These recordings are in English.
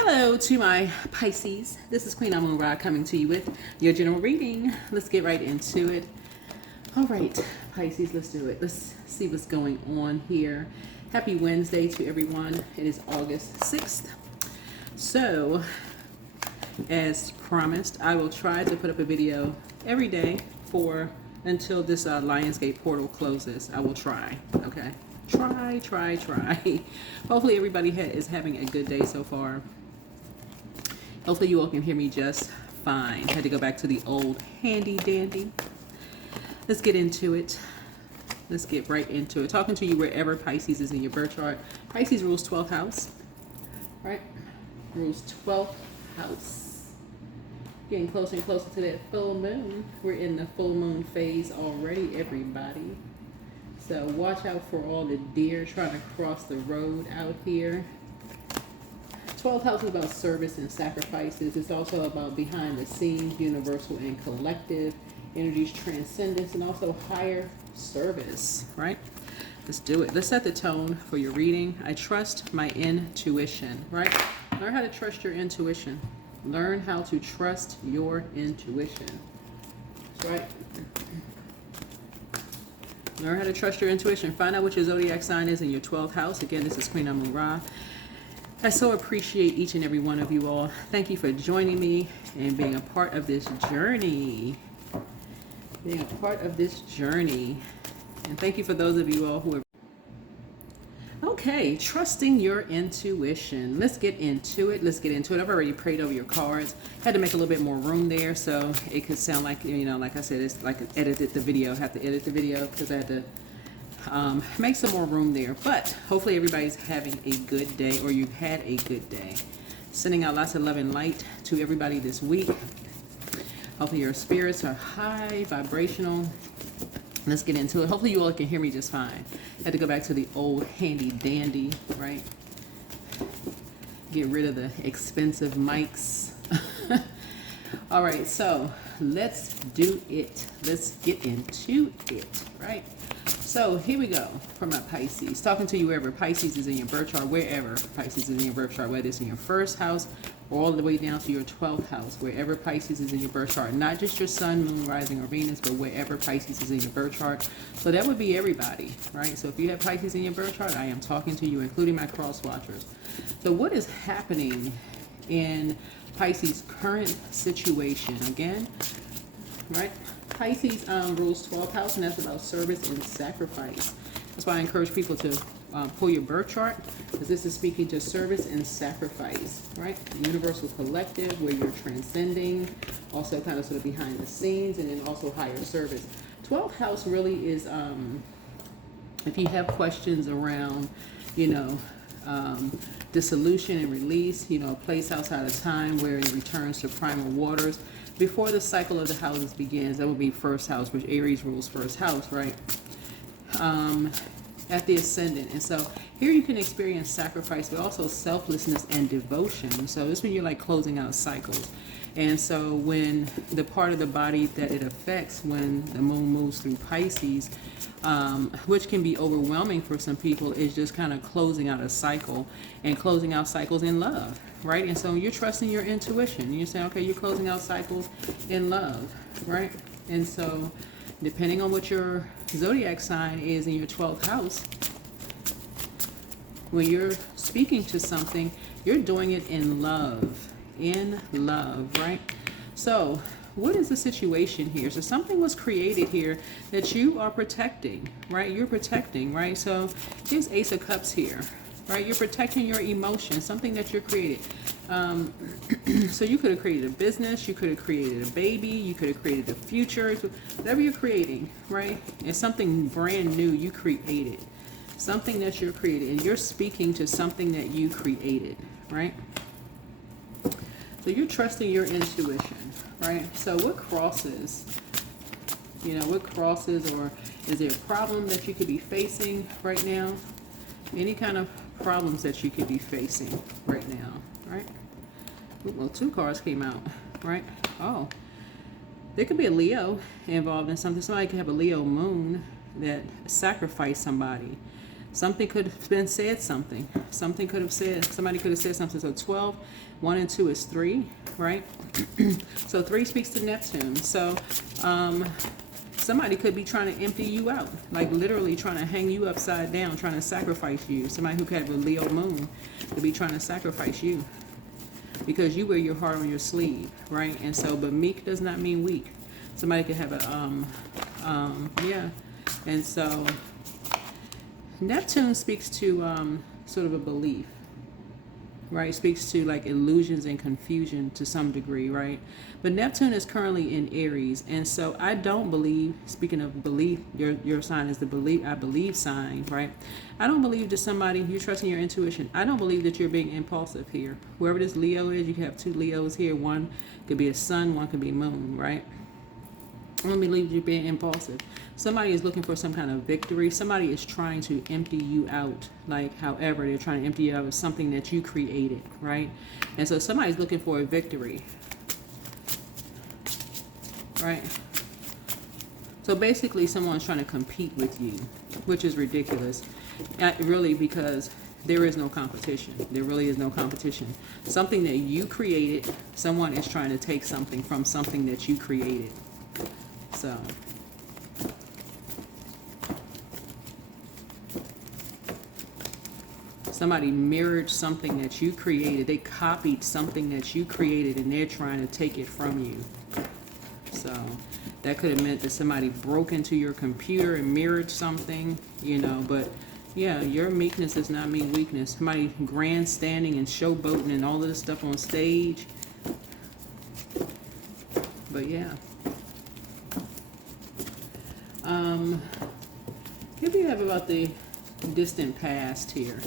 Hello to my Pisces. This is Queen Amun Ra coming to you with your general reading. Let's get right into it. All right, Pisces, let's do it. Let's see what's going on here. Happy Wednesday to everyone. It is August 6th. So, as promised, I will try to put up a video every day until this Lionsgate portal closes. I will try, okay? Try. Hopefully everybody is having a good day so far. Hopefully you all can hear me just fine. Had to go back to the old handy dandy. Let's get into it. Let's get right into it. Talking to you wherever Pisces is in your birth chart. Pisces rules 12th house, right? Rules 12th house. Getting closer and closer to that full moon. We're in the full moon phase already, everybody. So watch out for all the deer trying to cross the road out here. 12th house is about service and sacrifices. It's also about behind the scenes, universal and collective, energies, transcendence, and also higher service, right? Let's do it. Let's set the tone for your reading. I trust my intuition, right? Learn how to trust your intuition. Learn how to trust your intuition. That's right. Learn how to trust your intuition. Find out what your zodiac sign is in your 12th house. Again, this is Queen Amun Ra. I so appreciate each and every one of you all. Thank you for joining me and being a part of this journey. And thank you for those of you all who are... Okay, trusting your intuition. Let's get into it. I've already prayed over your cards. Had to make a little bit more room there so it could sound like, like I said, it's like I edited the video. I have to edit the video because I had to make some more room there. But hopefully everybody's having a good day, or you've had a good day. Sending out lots of love and light to everybody this week. Hopefully your spirits are high, vibrational. Let's get into it. Hopefully you all can hear me just fine. Had to go back to the old handy dandy, right? Get rid of the expensive mics. All right, so let's do it. Let's get into it, right? So here we go for my Pisces. Talking to you wherever Pisces is in your birth chart, wherever Pisces is in your birth chart, whether it's in your first house or all the way down to your 12th house, wherever Pisces is in your birth chart. Not just your sun, moon, rising, or Venus, but wherever Pisces is in your birth chart. So that would be everybody, right? So if you have Pisces in your birth chart, I am talking to you, including my cross watchers. So what is happening in Pisces' current situation? Again, right? Pisces rules 12th house, and that's about service and sacrifice. That's why I encourage people to pull your birth chart, because this is speaking to service and sacrifice, right? The universal collective, where you're transcending, also kind of sort of behind the scenes, and then also higher service. 12th house really is, if you have questions around, dissolution and release, a place outside of time where it returns to primal waters. Before the cycle of the houses begins, that would be first house, which Aries rules first house, right? At the ascendant. And so here you can experience sacrifice, but also selflessness and devotion. So this is when you're like closing out cycles. And so when the part of the body that it affects when the moon moves through Pisces, which can be overwhelming for some people, is just kind of closing out a cycle and closing out cycles in love, right? And so you're trusting your intuition. And you're saying, okay, you're closing out cycles in love, right? And so depending on what your zodiac sign is in your 12th house, when you're speaking to something, you're doing it in love, right? So what is the situation here? So something was created here that you are protecting, right? You're protecting, right? So here's Ace of Cups here, right? You're protecting your emotions, something that you're created. So you could have created a business, you could have created a baby, you could have created a future, whatever you're creating, right? It's something brand new you created, something that you're created, and you're speaking to something that you created, right? So you're trusting your intuition, right? So what crosses, or is there a problem that you could be facing right now? Any kind of problems that you could be facing right now, right? Well, two cards came out, right? Oh, there could be a Leo involved in something. Somebody could have a Leo moon that sacrificed somebody. Something could have been said something. Something could have said, somebody could have said something. So 12, 1 and 2 is 3, right? So 3 speaks to Neptune. So somebody could be trying to empty you out, like literally trying to hang you upside down, trying to sacrifice you. Somebody who could have a Leo moon could be trying to sacrifice you because you wear your heart on your sleeve, right? And so, but meek does not mean weak. Somebody could have a, yeah. And so Neptune speaks to sort of a belief, right? Speaks to like illusions and confusion to some degree, right? But Neptune is currently in Aries, and so I don't believe, speaking of belief, your sign is the I believe sign, right? I don't believe that somebody, you're trusting your intuition. I don't believe that you're being impulsive here. Whoever this Leo is, you have 2 Leos here. One could be a sun, one could be moon, right? I don't believe you're being impulsive. Somebody is looking for some kind of victory. Somebody is trying to empty you out. Like, however, they're trying to empty you out of something that you created, right? And so somebody's looking for a victory, right? So basically, someone's trying to compete with you, which is ridiculous. Really, because there is no competition. There really is no competition. Something that you created, someone is trying to take something from something that you created. So somebody mirrored something that you created. They copied something that you created, and they're trying to take it from you. So that could have meant that somebody broke into your computer and mirrored something, you know. But yeah, your meekness does not mean weakness. Somebody grandstanding and showboating and all of this stuff on stage. But yeah. Here we have about the distant past here.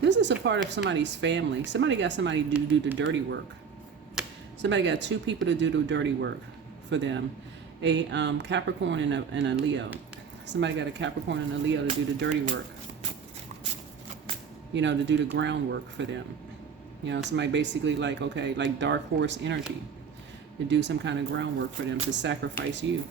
This is a part of somebody's family. Somebody got somebody to do the dirty work. Somebody got 2 people to do the dirty work for them. A Capricorn and a Leo. Somebody got a Capricorn and a Leo to do the dirty work. You know, to do the groundwork for them. You know, somebody basically like, okay, like dark horse energy. To do some kind of groundwork for them, to sacrifice you.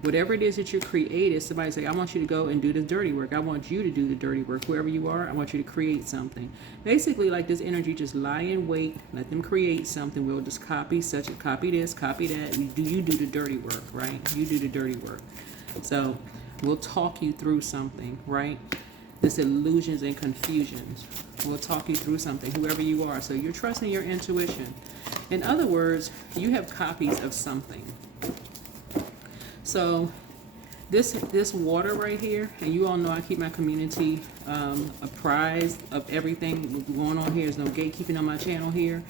Whatever it is that you created, somebody say, I want you to go and do the dirty work. I want you to do the dirty work. Whoever you are, I want you to create something. Basically, like this energy, just lie in wait, let them create something. We'll just copy copy this, copy that. You do the dirty work, right? You do the dirty work. So we'll talk you through something, right? This illusions and confusions. We'll talk you through something, whoever you are. So you're trusting your intuition. In other words, you have copies of something. So this water right here, and you all know I keep my community apprised of everything going on here. There's no gatekeeping on my channel here.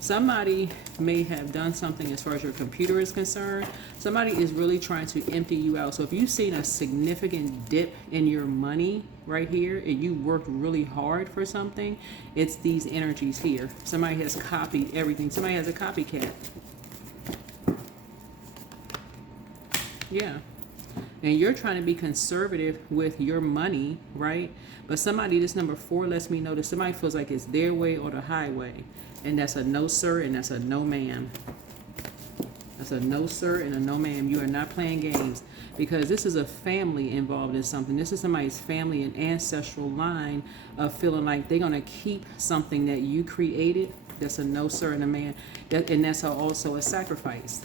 Somebody may have done something as far as your computer is concerned. Somebody is really trying to empty you out. So if you've seen a significant dip in your money right here, and you worked really hard for something, it's these energies here. Somebody has copied everything. Somebody has a copycat. Yeah. And you're trying to be conservative with your money, right? But somebody, this number 4 lets me know that somebody feels like it's their way or the highway. And that's a no, sir, and that's a no, ma'am. That's a no, sir, and a no, ma'am. You are not playing games, because this is a family involved in something. This is somebody's family and ancestral line of feeling like they're going to keep something that you created. That's a no, sir, and a man. And that's also a sacrifice.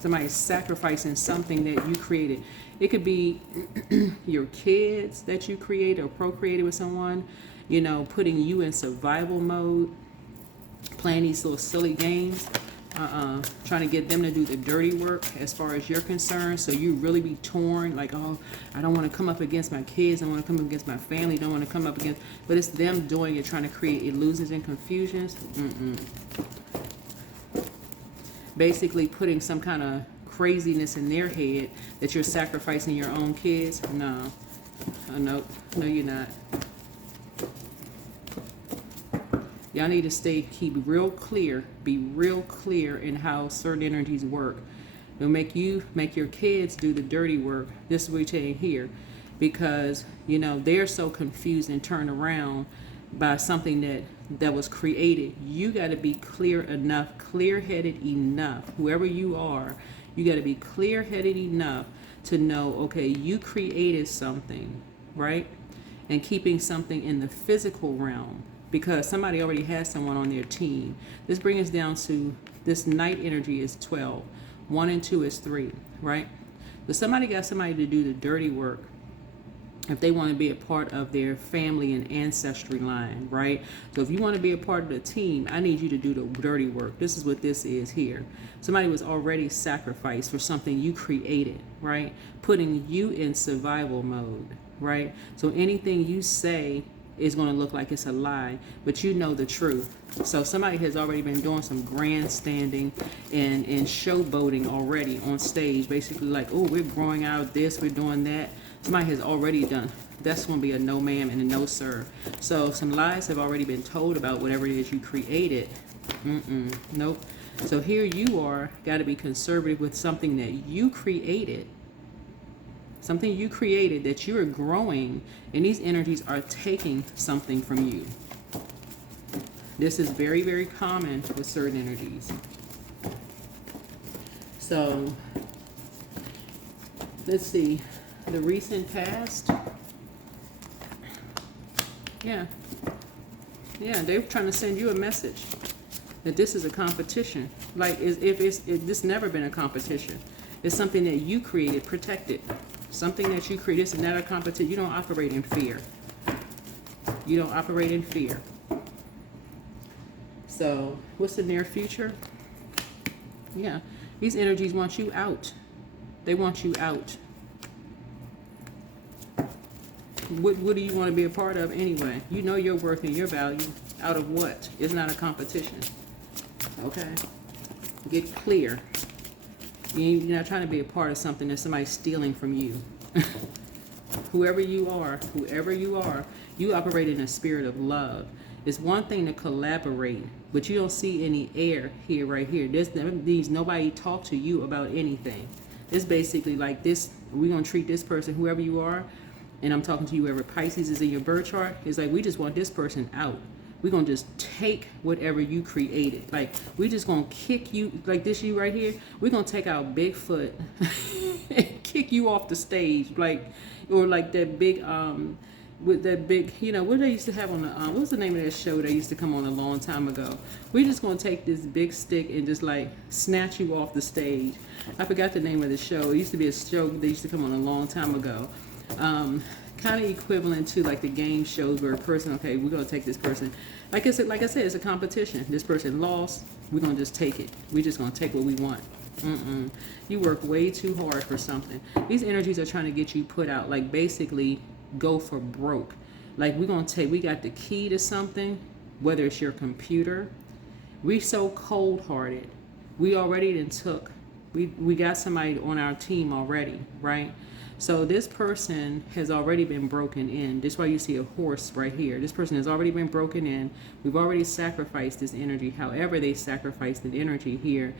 Somebody's sacrificing something that you created. It could be your kids that you created or procreated with someone, you know, putting you in survival mode, playing these little silly games, trying to get them to do the dirty work as far as you're concerned. So you really be torn, like, oh, I don't want to come up against my kids, I don't want to come up against my family, don't want to come up against, but it's them doing it, trying to create illusions and confusions. Basically putting some kind of craziness in their head that you're sacrificing your own kids. No, no, you're not. Y'all need to keep real clear, be real clear in how certain energies work. It'll make your kids do the dirty work. This is what we're saying here, because you know they're so confused and turned around by something that was created. You got to be clear enough, clear-headed enough, whoever you are, You got to be clear-headed enough to know, okay, you created something, right? And keeping something in the physical realm, because somebody already has someone on their team. This brings us down to this night energy is 12. 1 and 2 is 3, right? So somebody got somebody to do the dirty work if they want to be a part of their family and ancestry line, right? So if you want to be a part of the team, I need you to do the dirty work. This is what this is here. Somebody was already sacrificed for something you created, right? Putting you in survival mode, right? So anything you say is going to look like it's a lie, but you know the truth. So somebody has already been doing some grandstanding and showboating already on stage, basically like, oh, we're growing out of this, we're doing that. Somebody has already done. That's going to be a no ma'am and a no sir. So some lies have already been told about whatever it is you created. Nope. So here you are, got to be conservative with something that you created. Something you created that you are growing, and these energies are taking something from you. This is very, very common with certain energies. So, let's see. The recent past. Yeah, they're trying to send you a message that this is a competition. Like, this never been a competition. It's something that you created, protected. Something that you created. This is not a competition. You don't operate in fear. You don't operate in fear. So, what's the near future? Yeah, these energies want you out. They want you out. What do you want to be a part of anyway? You know your worth and your value. Out of what? It's not a competition. Okay? Get clear. You're not trying to be a part of something that somebody's stealing from you. Whoever you are, you operate in a spirit of love. It's one thing to collaborate, but you don't see any air here, right here. Nobody talk to you about anything. It's basically like this, we're going to treat this person, whoever you are, and I'm talking to you, whoever Pisces is in your birth chart, it's like we just want this person out. We're going to just take whatever you created. Like, we just going to kick you, like this you right here, we're going to take our Bigfoot and kick you off the stage. Like, or like that big, with that big, you know, what they used to have on the, what was the name of that show that used to come on a long time ago? We're just going to take this big stick and just like snatch you off the stage. I forgot the name of the show. It used to be a show that used to come on a long time ago. Kind of equivalent to like the game shows where a person, okay, we're going to take this person. Like I said, it's a competition. This person lost. We're going to just take it. We're just going to take what we want. You work way too hard for something. These energies are trying to get you put out. Like basically go for broke. Like we got the key to something, whether it's your computer. We so cold-hearted. We already we got somebody on our team already, right? So this person has already been broken in. That's why you see a horse right here. This person has already been broken in. We've already sacrificed this energy. However they sacrificed the energy here,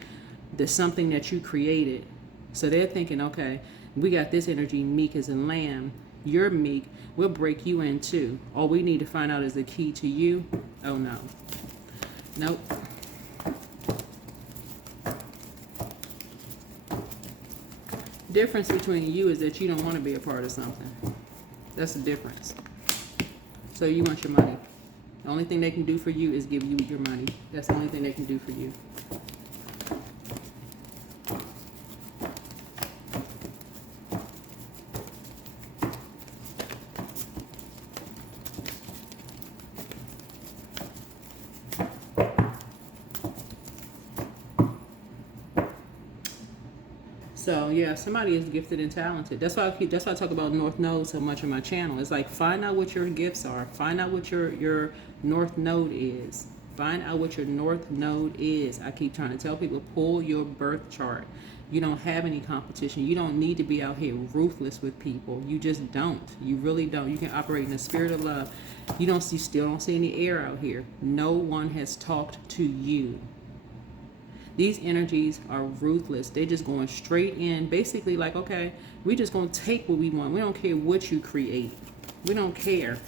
there's something that you created. So they're thinking, okay, we got this energy meek as a lamb. You're meek. We'll break you in too. All we need to find out is the key to you. Oh no. Nope. Difference between you is that you don't want to be a part of something. That's the difference. So you want your money. The only thing they can do for you is give you your money. That's the only thing they can do for you. So yeah, somebody is gifted and talented. That's why I talk about North Node so much on my channel. It's like, find out what your gifts are. Find out what your North Node is. Find out what your North Node is. I keep trying to tell people, pull your birth chart. You don't have any competition. You don't need to be out here ruthless with people. You just don't. You really don't. You can operate in the spirit of love. You still don't see any air out here. No one has talked to you. These energies are ruthless. They're just going straight in. Basically like, okay, we're just going to take what we want. We don't care what you create. We don't care.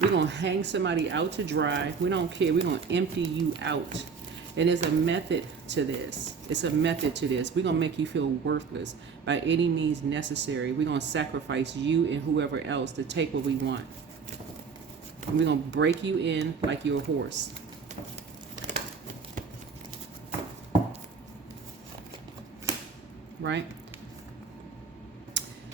We're going to hang somebody out to dry. We don't care. We're going to empty you out. And there's a method to this. It's a method to this. We're going to make you feel worthless by any means necessary. We're going to sacrifice you and whoever else to take what we want. And we're going to break you in like you're a horse. Right?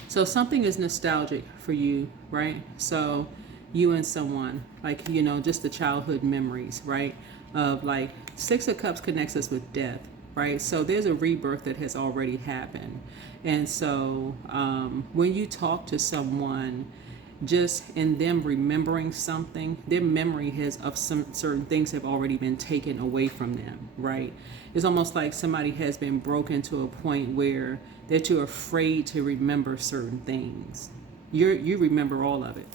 So something is nostalgic for you, right? So you and someone, like, you know, just the childhood memories, right? Of like, Six of Cups connects us with death, right? So there's a rebirth that has already happened. And so when you talk to someone, just in them remembering something, their memory has of some certain things have already been taken away from them, right? It's almost like somebody has been broken to a point where that you're afraid to remember certain things. You remember all of it.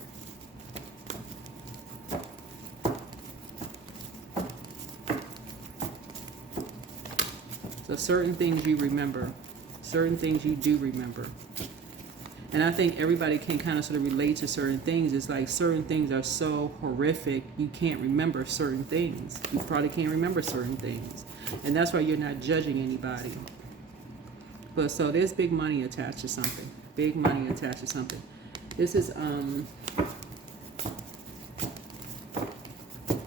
So certain things you remember, certain things you do remember. And I think everybody can kind of sort of relate to certain things. It's like certain things are so horrific, you can't remember certain things. You probably can't remember certain things. And that's why you're not judging anybody. But so there's big money attached to something. Big money attached to something. This is,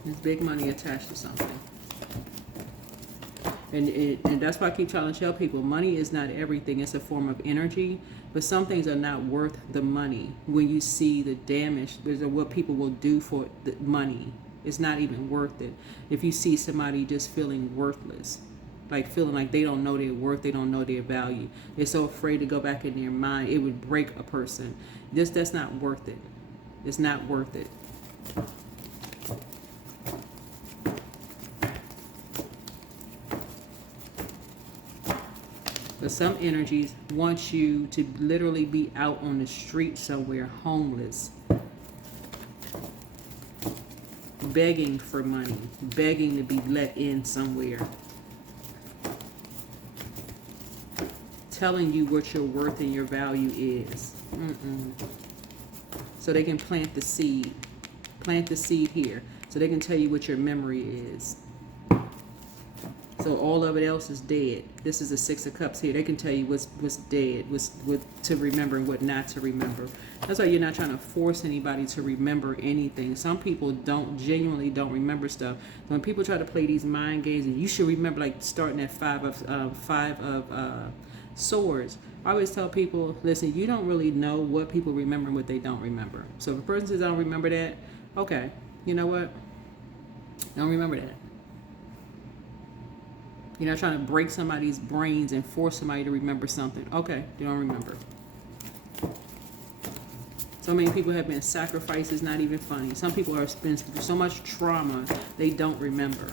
there's big money attached to something. And that's why I keep trying to tell people, money is not everything. It's a form of energy. But some things are not worth the money. When you see the damage, there's what people will do for the money. It's not even worth it. If you see somebody just feeling worthless, like feeling like they don't know their worth, they don't know their value. They're so afraid to go back in their mind. It would break a person. That's not worth it. It's not worth it. But some energies want you to literally be out on the street somewhere, homeless, begging for money, begging to be let in somewhere, telling you what your worth and your value is. So they can plant the seed here, so they can tell you what your memory is. So all of it else is dead. This is a Six of Cups here. They can tell you what's dead, what's to remember and what not to remember. That's why you're not trying to force anybody to remember anything. Some people genuinely don't remember stuff. When people try to play these mind games, and you should remember, like starting at five of swords. I always tell people, listen, you don't really know what people remember and what they don't remember. So if a person says I don't remember that, okay, you know what? I don't remember that. You're not trying to break somebody's brains and force somebody to remember something. Okay, you don't remember. So many people have been sacrificed. It's not even funny. Some people have been through so much trauma, they don't remember.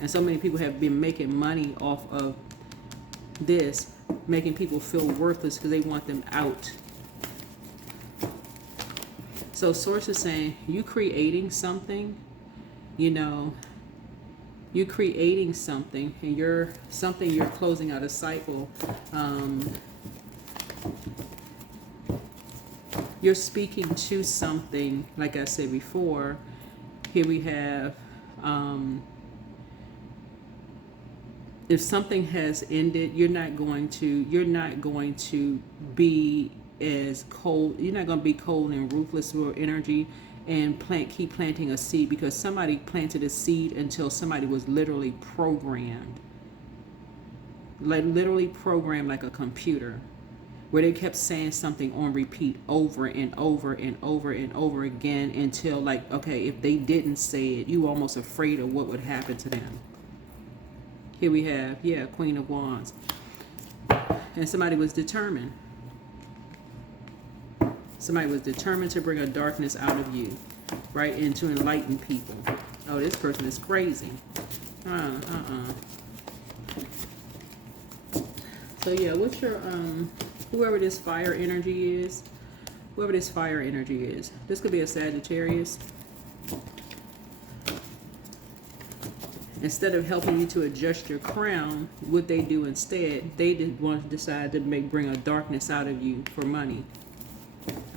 And so many people have been making money off of this, making people feel worthless because they want them out. So Source is saying, you creating something, you know, you're creating something, and you're closing out a cycle. You're speaking to something, like I said before. Here we have, if something has ended, you're not going to be as cold. You're not going to be cold and ruthless with energy. And keep planting a seed, because somebody planted a seed until somebody was literally programmed. Like literally programmed like a computer, where they kept saying something on repeat over and over and over and over again until, like, okay, if they didn't say it, you were almost afraid of what would happen to them. Here we have, Queen of Wands. And somebody was determined. Somebody was determined to bring a darkness out of you, right? And to enlighten people. Oh, this person is crazy. So yeah, what's your, whoever this fire energy is, this could be a Sagittarius. Instead of helping you to adjust your crown, what they do instead, they did want to decide to bring a darkness out of you for money.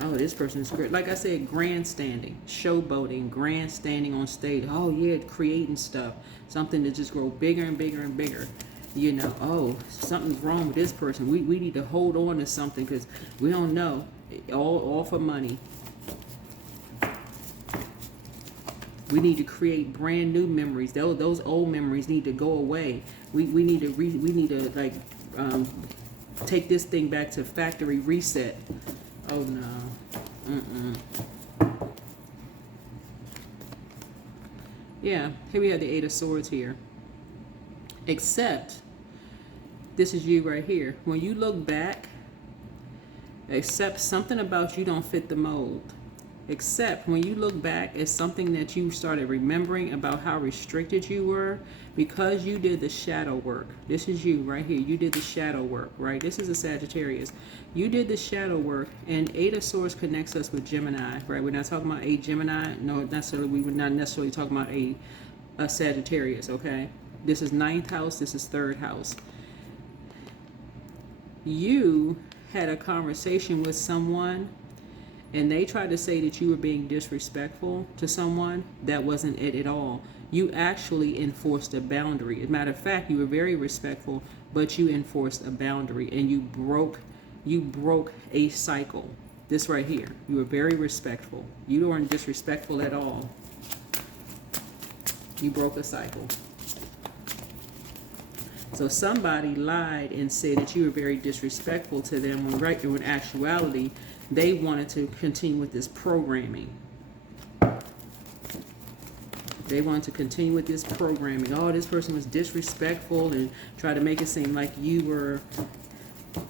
Oh, this person is great. Like I said, grandstanding, showboating, grandstanding on stage. Oh, yeah, creating stuff. Something to just grow bigger and bigger and bigger. You know, oh, something's wrong with this person. We need to hold on to something because we don't know. All for money. We need to create brand new memories. Those old memories need to go away. We need to like take this thing back to factory reset. Oh no. Yeah, here we have the Eight of Swords here. Except, this is you right here. When you look back, except something about you don't fit the mold. Except when you look back at something that you started remembering about how restricted you were because you did the shadow work. This is you right here. You did the shadow work, right? This is a Sagittarius. You did the shadow work, and Eight of Swords connects us with Gemini, right? We're not talking about a Gemini. No, necessarily. We were not necessarily talking about a Sagittarius, okay? This is 9th house. This is 3rd house. You had a conversation with someone and they tried to say that you were being disrespectful to someone. That wasn't it at all. You actually enforced a boundary. As a matter of fact, you were very respectful, but you enforced a boundary and you broke a cycle. This right here. You were very respectful. You weren't disrespectful at all. You broke a cycle. So somebody lied and said that you were very disrespectful to them when right in actuality they wanted to continue with this programming. They wanted to continue with this programming. Oh, this person was disrespectful and tried to make it seem like you were,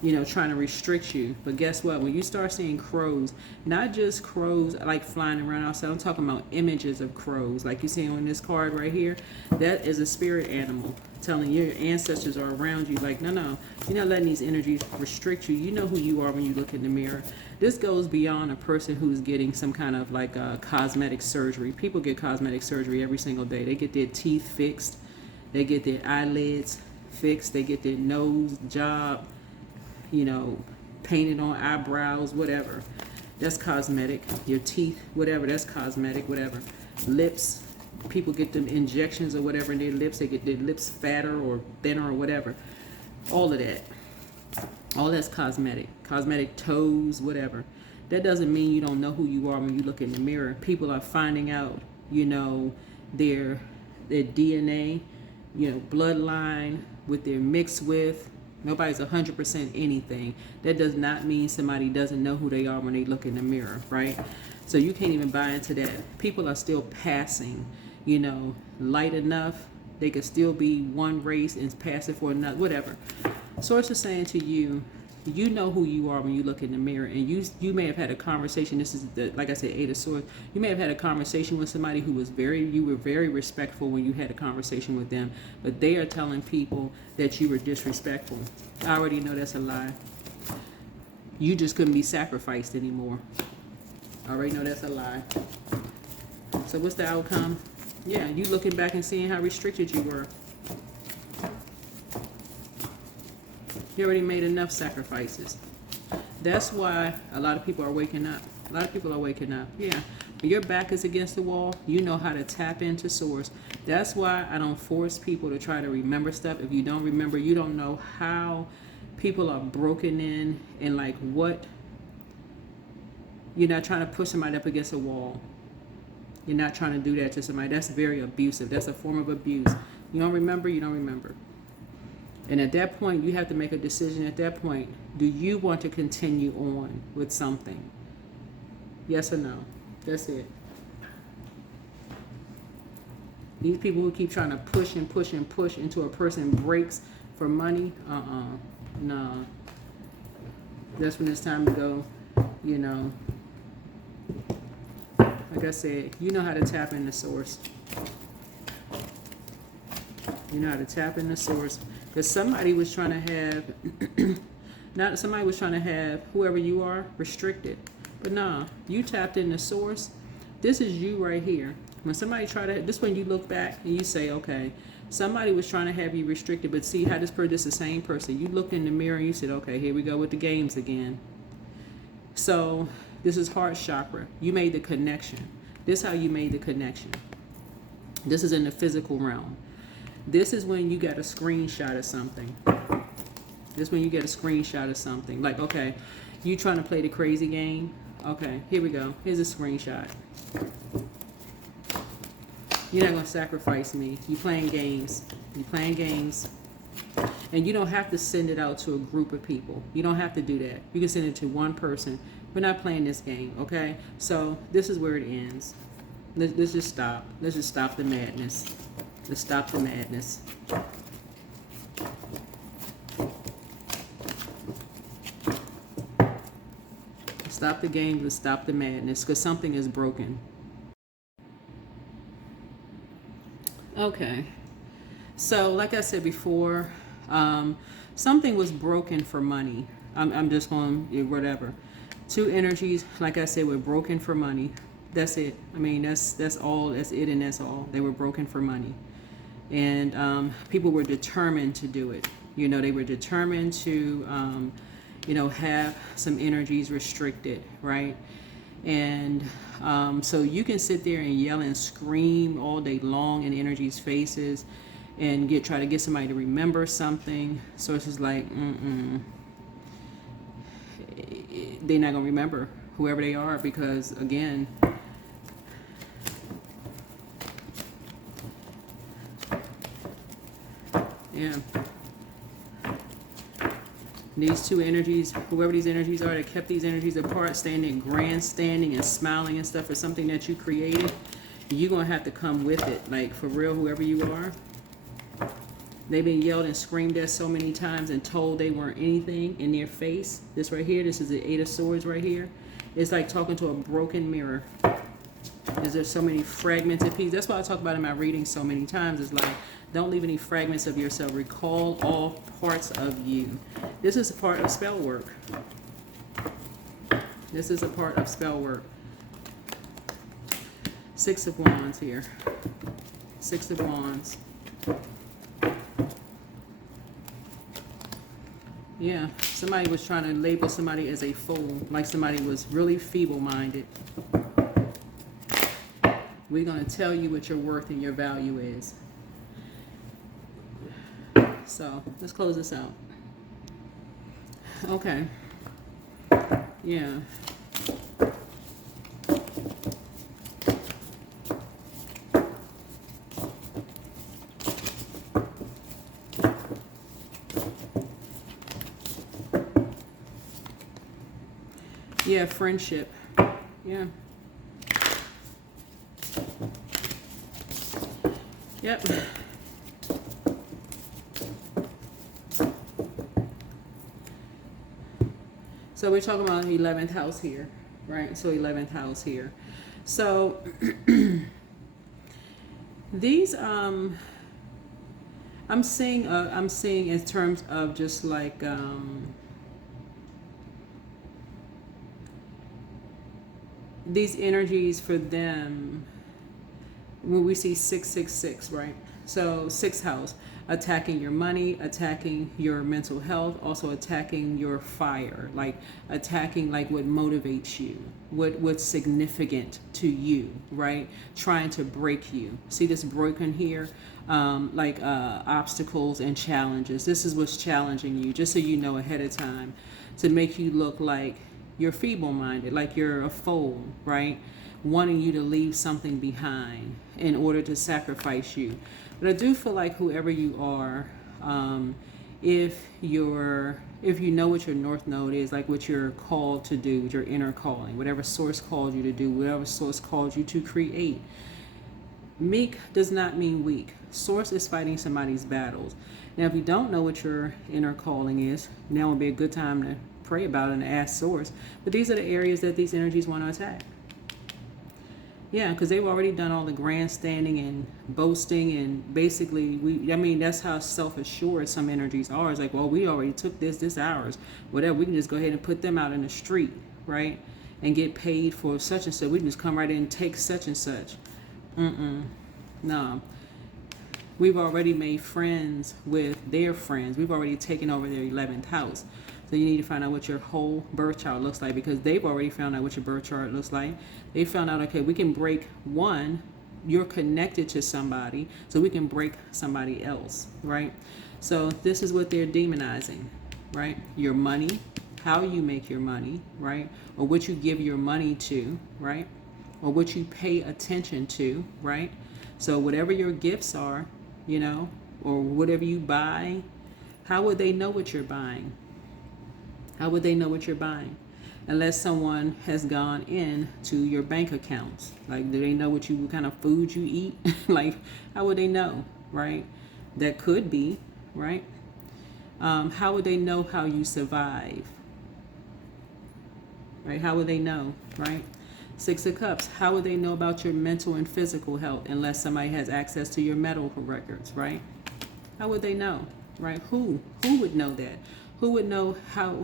you know, trying to restrict you. But guess what? When you start seeing crows, not just crows like flying around outside, I'm talking about images of crows. Like you see on this card right here, that is a spirit animal telling your ancestors are around you. Like, no, you're not letting these energies restrict you. You know who you are when you look in the mirror. This goes beyond a person who's getting some kind of like cosmetic surgery. People get cosmetic surgery every single day. They get their teeth fixed. They get their eyelids fixed. They get their nose job, you know, painted on eyebrows, whatever. That's cosmetic. Your teeth, whatever, that's cosmetic, whatever. Lips, people get them injections or whatever in their lips. They get their lips fatter or thinner or whatever. All of that. All that's cosmetic. Cosmetic toes, whatever. That doesn't mean you don't know who you are when you look in the mirror. People are finding out, you know, their DNA, you know, bloodline, what they're mixed with. Nobody's 100% anything. That does not mean somebody doesn't know who they are when they look in the mirror, right? So you can't even buy into that. People are still passing, you know, light enough. They could still be one race and pass it for another, whatever. Source is saying to you, you know who you are when you look in the mirror, and you may have had a conversation. This is the, like I said, Eight of Swords. You may have had a conversation with somebody who was you were very respectful when you had a conversation with them, but they are telling people that you were disrespectful. I already know that's a lie. You just couldn't be sacrificed anymore. I already know that's a lie. So what's the outcome? Yeah, you looking back and seeing how restricted you were. You already made enough sacrifices. That's why a lot of people are waking up. A lot of people are waking up. Yeah. When your back is against the wall, you know how to tap into source. That's why I don't force people to try to remember stuff. If you don't remember, you don't know how people are broken in and like what. You're not trying to push somebody up against a wall. You're not trying to do that to somebody. That's very abusive. That's a form of abuse. You don't remember, you don't remember. And at that point, you have to make a decision at that point. Do you want to continue on with something? Yes or no? That's it. These people who keep trying to push and push and push until a person breaks for money, no. That's when it's time to go, you know. Like I said, you know how to tap in the source. You know how to tap in the source. Because somebody was trying to have, somebody was trying to have whoever you are restricted. But nah, you tapped in the source. This is you right here. When somebody this when you look back and you say, okay, somebody was trying to have you restricted, but see how this is the same person. You looked in the mirror and you said, okay, here we go with the games again. So This is heart chakra. You made the connection. This is how you made the connection. This is in the physical realm. This is when you got a screenshot of something. This is when you get a screenshot of something. Like, okay, you trying to play the crazy game? Okay, here we go. Here's a screenshot. You're not going to sacrifice me. You playing games. You playing games. And you don't have to send it out to a group of people. You don't have to do that. You can send it to one person. We're not playing this game, okay? So this is where it ends. Let's just stop. Let's just stop the madness. Let's stop the madness. Stop the games and stop the madness, because something is broken. Okay. So, like I said before, something was broken for money. I'm just going, whatever. Two energies, like I said, were broken for money. That's it. I mean, that's all. That's it, and that's all. They were broken for money, and people were determined to do it. You know, they were determined to, you know, have some energies restricted, right? And so you can sit there and yell and scream all day long in energies' faces, and try to get somebody to remember something. So it's just like, they're not gonna remember whoever they are, because again, yeah, these two energies, whoever these energies are that kept these energies apart, standing grandstanding and smiling and stuff for something that you created, you're gonna have to come with it, like for real, whoever you are. They've been yelled and screamed at so many times and told they weren't anything in their face. This right here, this is the Eight of Swords right here. It's like talking to a broken mirror. There's so many fragmented pieces. That's why I talk about in my reading so many times. It's like, don't leave any fragments of yourself. Recall all parts of you. This is a part of spell work. This is a part of spell work. Six of Wands here. Six of Wands. Yeah, somebody was trying to label somebody as a fool, like somebody was really feeble-minded. We're going to tell you what your worth and your value is. So, let's close this out. Okay. Yeah. Yeah, friendship. Yeah. Yep. So we're talking about the 11th house here, right? So 11th house here. So these I'm seeing in terms of just like these energies for them. When we see 666, right? So 6th house, attacking your money, attacking your mental health, also attacking your fire, like attacking like what motivates you, what's significant to you, right? Trying to break you. See this broken here, like obstacles and challenges. This is what's challenging you, just so you know ahead of time, to make you look like you're feeble-minded, like you're a fool, right? Wanting you to leave something behind in order to sacrifice you. But I do feel like whoever you are, if you know what your north node is, like what you're called to do, your inner calling, whatever source called you to do, whatever source called you to create. Meek does not mean weak. Source is fighting somebody's battles. Now, if you don't know what your inner calling is, now would be a good time to pray about it and ask source. But these are the areas that these energies want to attack. Yeah, because they've already done all the grandstanding and boasting, and basically, that's how self-assured some energies are. It's like, well, we already took this ours, whatever. We can just go ahead and put them out in the street, right? And get paid for such and such. We can just come right in and take such and such. No. We've already made friends with their friends. We've already taken over their 11th house. So you need to find out what your whole birth chart looks like, because they've already found out what your birth chart looks like. They found out, okay, we can break one. You're connected to somebody, so we can break somebody else, right? So this is what they're demonizing, right? Your money, how you make your money, right? Or what you give your money to, right? Or what you pay attention to, right? So whatever your gifts are, you know, or whatever you buy, how would they know what you're buying? How would they know what you're buying? Unless someone has gone in to your bank accounts. Like, do they know what kind of food you eat? Like, how would they know, right? That could be, right? How would they know how you survive? Right? How would they know, right? Six of Cups, how would they know about your mental and physical health unless somebody has access to your medical records, right? How would they know, right? Who would know that? Who would know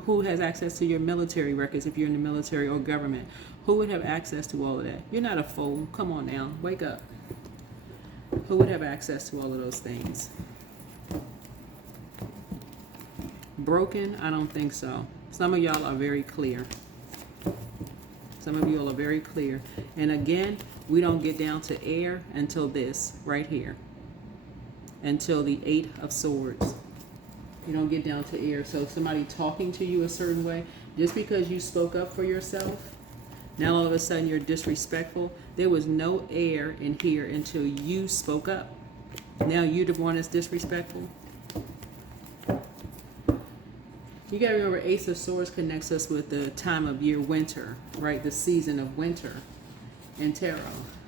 who has access to your military records if you're in the military or government? Who would have access to all of that? You're not a fool. Come on now. Wake up. Who would have access to all of those things? Broken? I don't think so. Some of y'all are very clear. Some of you are very clear. And again, we don't get down to air until this right here. Until the Eight of Swords. You don't get down to air. So somebody talking to you a certain way, just because you spoke up for yourself, now all of a sudden you're disrespectful. There was no air in here until you spoke up. Now you're the one that's disrespectful. You got to remember, Ace of Swords connects us with the time of year, winter, right? The season of winter in tarot,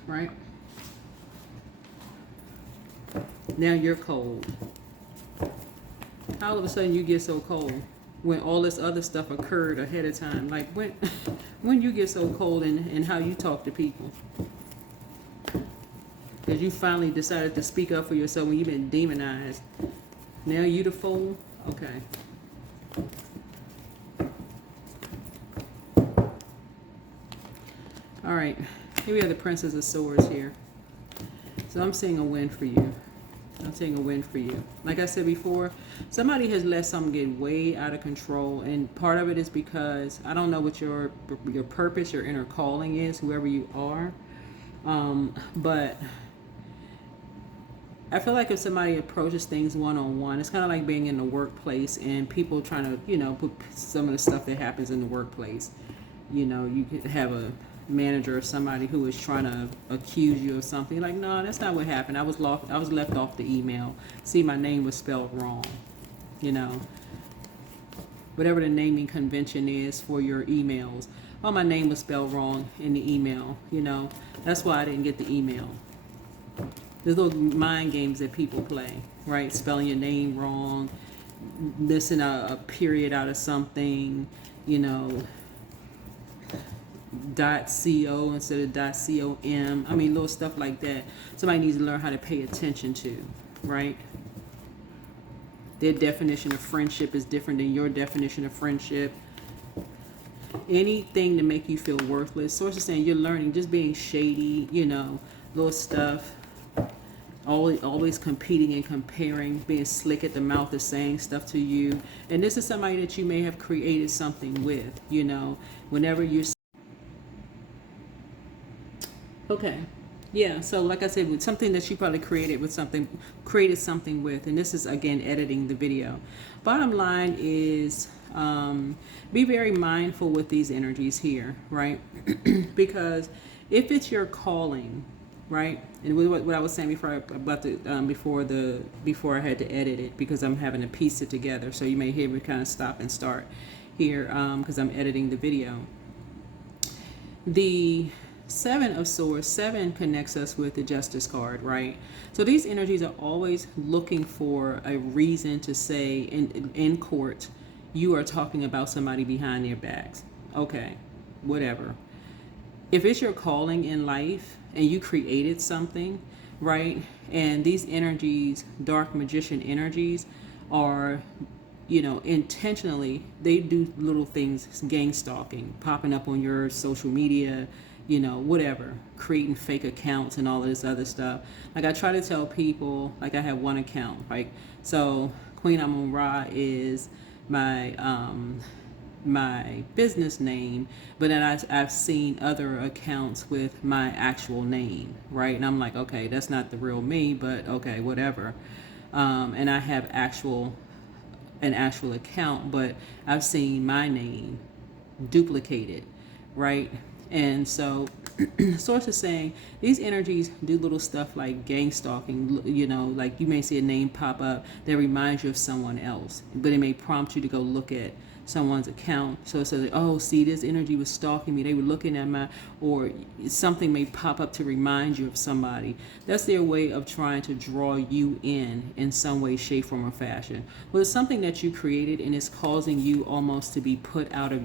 right? Now you're cold. How all of a sudden you get so cold when all this other stuff occurred ahead of time? Like, when you get so cold in how you talk to people? Because you finally decided to speak up for yourself when you've been demonized. Now you the fool? Okay. All right. Here we have the Princess of Swords here. So I'm seeing a win for you. I'm seeing a win for you. Like I said before, somebody has let something get way out of control, and part of it is because I don't know what your purpose, your inner calling is, whoever you are. But I feel like if somebody approaches things one-on-one, it's kind of like being in the workplace and people trying to, you know, put some of the stuff that happens in the workplace. You know, you could have a manager or somebody who is trying to accuse you of something. Like, no, that's not what happened. I was left off the email. See, my name was spelled wrong. You know, whatever the naming convention is for your emails. Oh, my name was spelled wrong in the email. You know, that's why I didn't get the email. There's little mind games that people play, right? Spelling your name wrong, missing a period out of something, you know, .co instead of .com. I mean, little stuff like that. Somebody needs to learn how to pay attention to, right? Their definition of friendship is different than your definition of friendship. Anything to make you feel worthless. Source is saying you're learning, just being shady, you know, little stuff. Always competing and comparing, being slick at the mouth of saying stuff to you. And this is somebody that you may have created something with, you know, whenever you're... Okay. Yeah, so like I said, with something that you probably created something with, and this is again editing the video. Bottom line is be very mindful with these energies here, right? Because if it's your calling, right? And what I was saying before before I had to edit it, because I'm having to piece it together. So you may hear me kind of stop and start here because I'm editing the video. The Seven of Swords, 7 connects us with the Justice card, right? So these energies are always looking for a reason to say in court, you are talking about somebody behind their backs. Okay, whatever. If it's your calling in life and you created something, right? And these energies, dark magician energies, are, you know, intentionally, they do little things, gang stalking, popping up on your social media, you know, whatever, creating fake accounts and all of this other stuff. Like I try to tell people, like I have one account, right? So Queen Amun Ra is my my business name, but then I've seen other accounts with my actual name, right? And I'm like, okay, that's not the real me, but okay, whatever. And I have an actual account, but I've seen my name duplicated, right? And so source is saying these energies do little stuff like gang stalking, like you may see a name pop up that reminds you of someone else, but it may prompt you to go look at someone's account. So it says, oh, see, this energy was stalking me. They were looking at or something may pop up to remind you of somebody. That's their way of trying to draw you in some way, shape, form, or fashion. Well, it's something that you created and it's causing you almost to be put out of